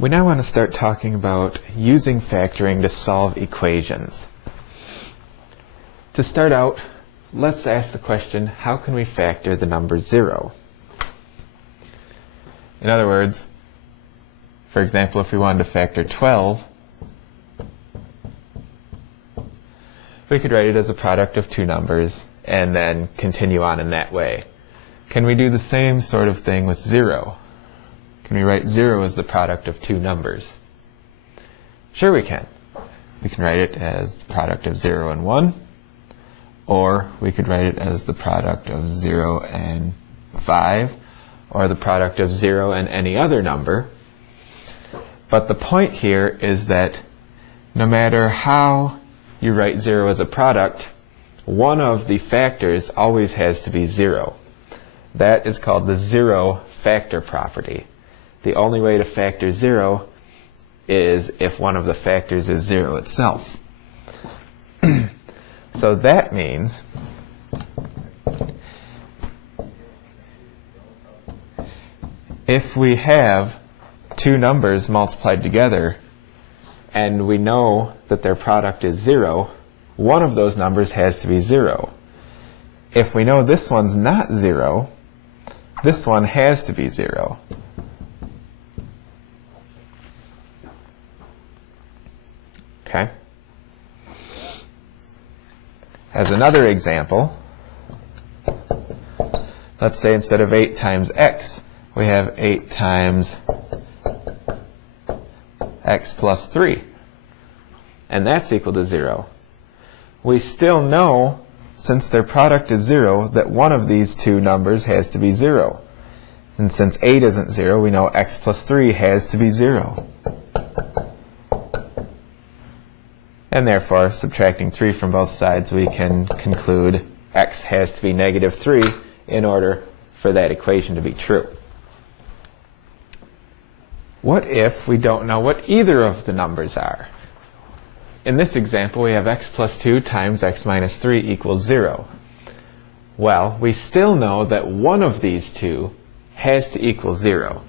We now want to start talking about using factoring to solve equations. To start out, let's ask the question, how can we factor the number 0? In other words, for example, if we wanted to factor 12, we could write it as a product of two numbers and then continue on in that way. Can we do the same sort of thing with 0? Can we write 0 as the product of two numbers? Sure we can. We can write it as the product of 0 and 1, or we could write it as the product of 0 and 5, or the product of 0 and any other number. But the point here is that no matter how you write 0 as a product, one of the factors always has to be 0. That is called the zero factor property. The only way to factor 0 is if one of the factors is 0 itself. So that means if we have two numbers multiplied together and we know that their product is 0, one of those numbers has to be 0. If we know this one's not 0, this one has to be 0. Okay? As another example, let's say instead of 8 times x, we have 8 times x plus 3. And that's equal to 0. We still know, since their product is 0, that one of these two numbers has to be 0. And since 8 isn't 0, we know x plus 3 has to be 0. And therefore, subtracting 3 from both sides, we can conclude x has to be negative 3 in order for that equation to be true. What if we don't know what either of the numbers are? In this example, we have x plus 2 times x minus 3 equals 0. Well, we still know that one of these two has to equal 0.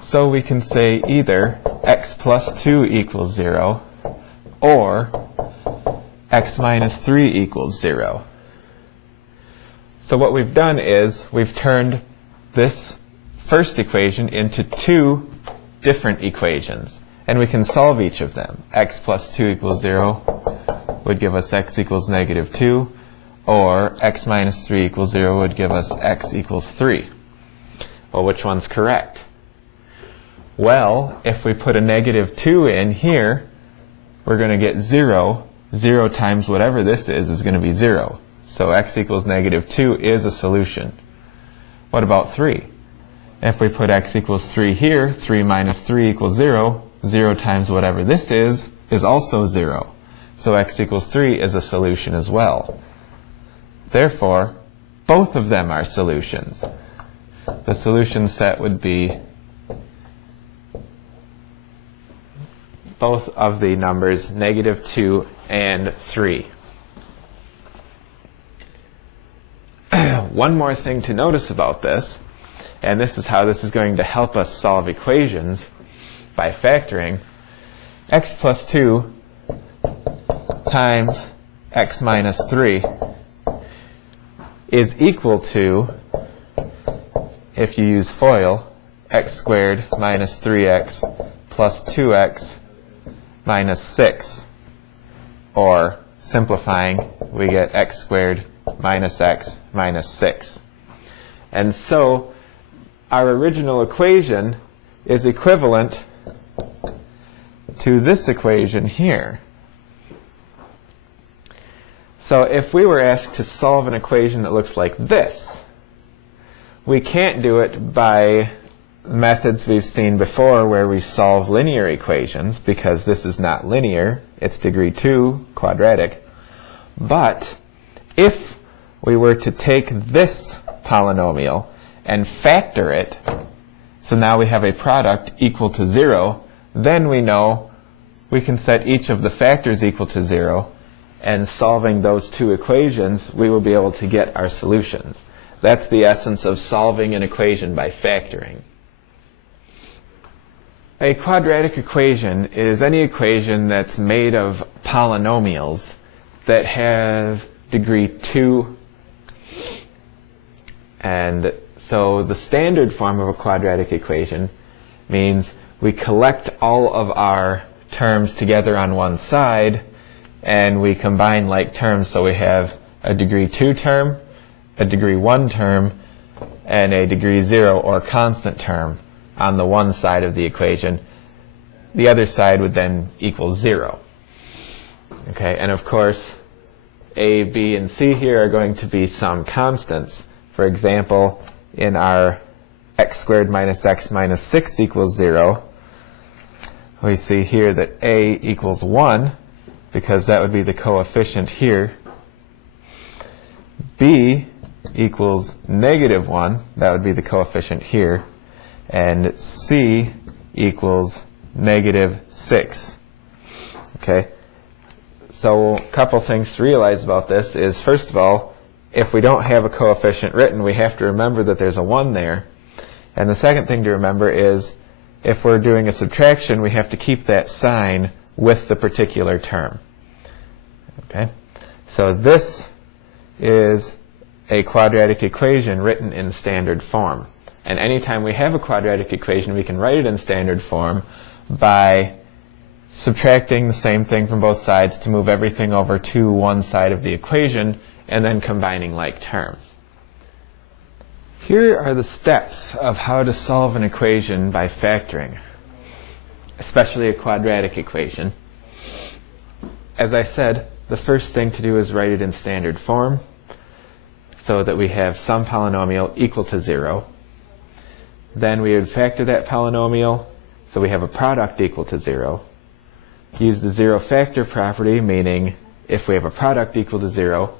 So we can say either x plus 2 equals 0 or x minus 3 equals 0. So what we've done is we've turned this first equation into two different equations, and we can solve each of them. X plus 2 equals 0 would give us x equals negative 2, or x minus 3 equals 0 would give us x equals 3. Well, which one's correct? Well, if we put a negative 2 in here, we're going to get 0. 0 times whatever this is going to be 0. So x equals negative 2 is a solution. What about 3? If we put x equals 3 here, 3 minus 3 equals 0. 0 times whatever this is also 0. So x equals 3 is a solution as well. Therefore, both of them are solutions. The solution set would be both of the numbers negative 2 and 3. One more thing to notice about this, and this is how this is going to help us solve equations by factoring. X plus 2 times x minus 3 is equal to, if you use FOIL, x squared minus 3x plus 2x minus 6. Or, simplifying, we get x squared minus x minus 6. And so, our original equation is equivalent to this equation here. So if we were asked to solve an equation that looks like this, we can't do it by methods we've seen before where we solve linear equations, because this is not linear, it's degree 2, quadratic. But if we were to take this polynomial and factor it, so now we have a product equal to 0, then we know we can set each of the factors equal to 0, and solving those two equations, we will be able to get our solutions. That's the essence of solving an equation by factoring. A quadratic equation is any equation that's made of polynomials that have degree 2. And so the standard form of a quadratic equation means we collect all of our terms together on one side and we combine like terms, so we have a degree 2 term, a degree 1 term, and a degree 0 or constant term on the one side of the equation. The other side would then equal 0. Okay, and of course A, B, and C here are going to be some constants. For example, in our x squared minus x minus 6 equals 0, we see here that A equals 1, because that would be the coefficient here. B equals negative 1, that would be the coefficient here. And C equals negative 6. Okay, so a couple things to realize about this is, first of all, if we don't have a coefficient written, we have to remember that there's a 1 there. And the second thing to remember is, if we're doing a subtraction, we have to keep that sign with the particular term. Okay, so this is a quadratic equation written in standard form. And anytime we have a quadratic equation, we can write it in standard form by subtracting the same thing from both sides to move everything over to one side of the equation, and then combining like terms. Here are the steps of how to solve an equation by factoring, especially a quadratic equation. As I said, the first thing to do is write it in standard form so that we have some polynomial equal to 0. Then we would factor that polynomial so we have a product equal to 0. Use the zero factor property, meaning if we have a product equal to 0,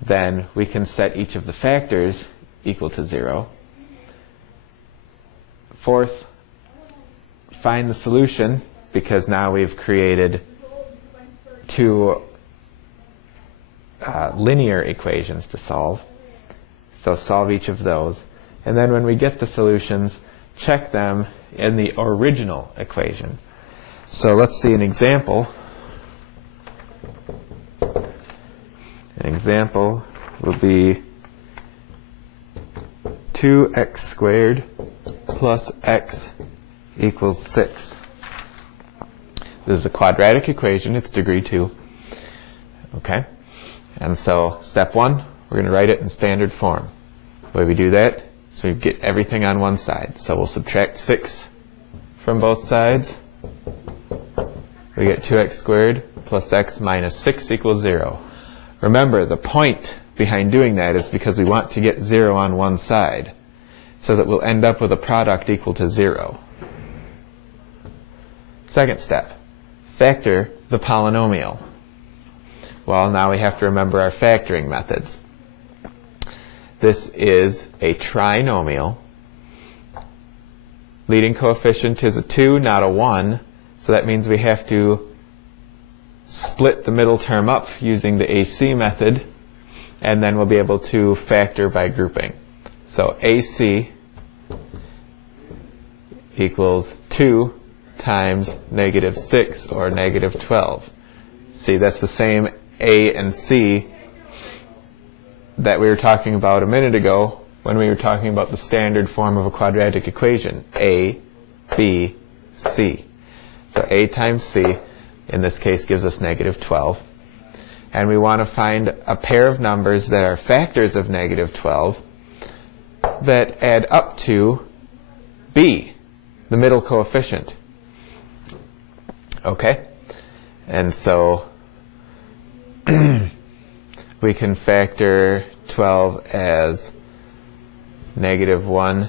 then we can set each of the factors equal to 0. Fourth, find the solution, because now we've created two linear equations to solve. So solve each of those. And then when we get the solutions, check them in the original equation. So let's see an example. An example will be 2x squared plus x equals 6. This is a quadratic equation. It's degree 2. Okay? And so step 1, we're going to write it in standard form. The way we do that is we get everything on one side. So we'll subtract 6 from both sides. We get 2x squared plus x minus 6 equals 0. Remember, the point behind doing that is because we want to get 0 on one side, so that we'll end up with a product equal to 0. Second step, factor the polynomial. Well, now we have to remember our factoring methods. This is a trinomial. Leading coefficient is a 2, not a 1, so that means we have to split the middle term up using the AC method, and then we'll be able to factor by grouping. So AC equals 2 times negative 6, or negative 12. See, that's the same A and C that we were talking about a minute ago when we were talking about the standard form of a quadratic equation. A, B, C. So A times C, in this case, gives us negative 12. And we want to find a pair of numbers that are factors of negative 12 that add up to B, the middle coefficient. Okay? And so we can factor 12 as negative 1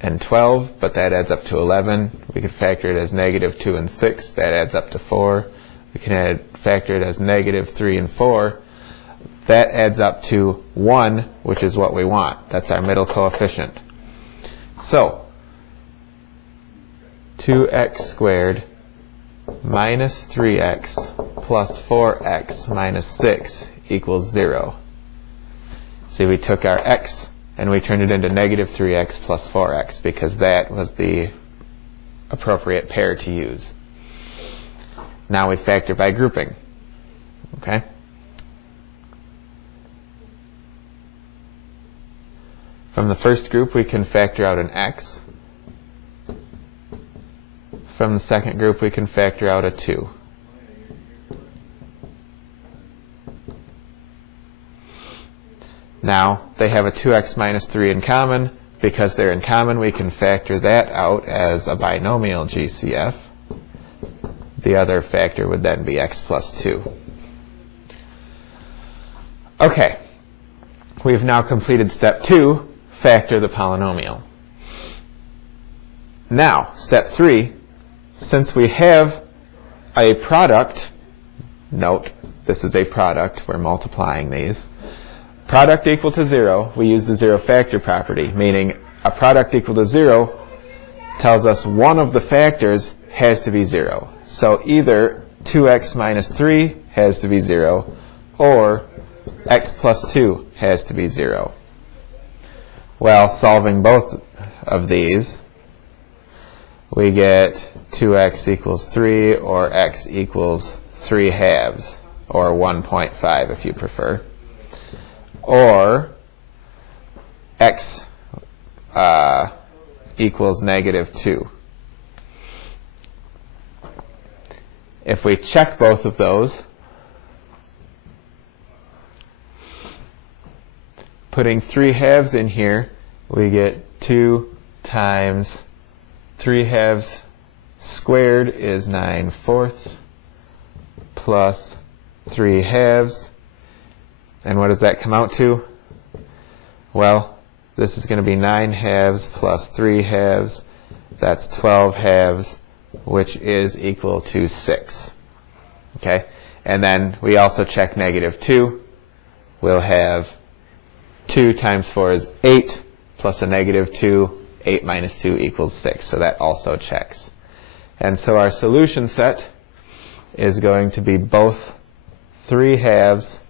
and 12, but that adds up to 11. We could factor it as negative 2 and 6. That adds up to 4. We can factor it as negative 3 and 4. That adds up to 1, which is what we want. That's our middle coefficient. So 2x squared minus 3x plus 4x minus 6 equals 0. See, we took our x and we turned it into negative 3x plus 4x, because that was the appropriate pair to use. Now we factor by grouping. Okay? From the first group, we can factor out an x. From the second group, we can factor out a 2. Now, they have a 2x minus 3 in common. Because they're in common, we can factor that out as a binomial GCF. The other factor would then be x plus 2. Okay. We've now completed step 2, factor the polynomial. Now, step 3, since we have a product, note, this is a product, we're multiplying these. Product equal to 0, we use the zero factor property, meaning a product equal to 0 tells us one of the factors has to be 0. So either 2x minus 3 has to be 0, or x plus 2 has to be 0. Well, solving both of these, we get 2x equals 3, or x equals 3 halves, or 1.5 if you prefer. Or x equals negative 2. If we check both of those, putting 3 halves in here, we get 2 times 3 halves squared is 9/4 plus 3 halves. And what does that come out to? Well, this is going to be 9 halves plus 3 halves. That's 12 halves, which is equal to 6. Okay? And then we also check negative 2. We'll have 2 times 4 is 8, plus a negative 2. 8 minus 2 equals 6. So that also checks. And so our solution set is going to be both 3 halves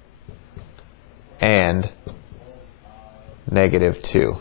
and negative 2.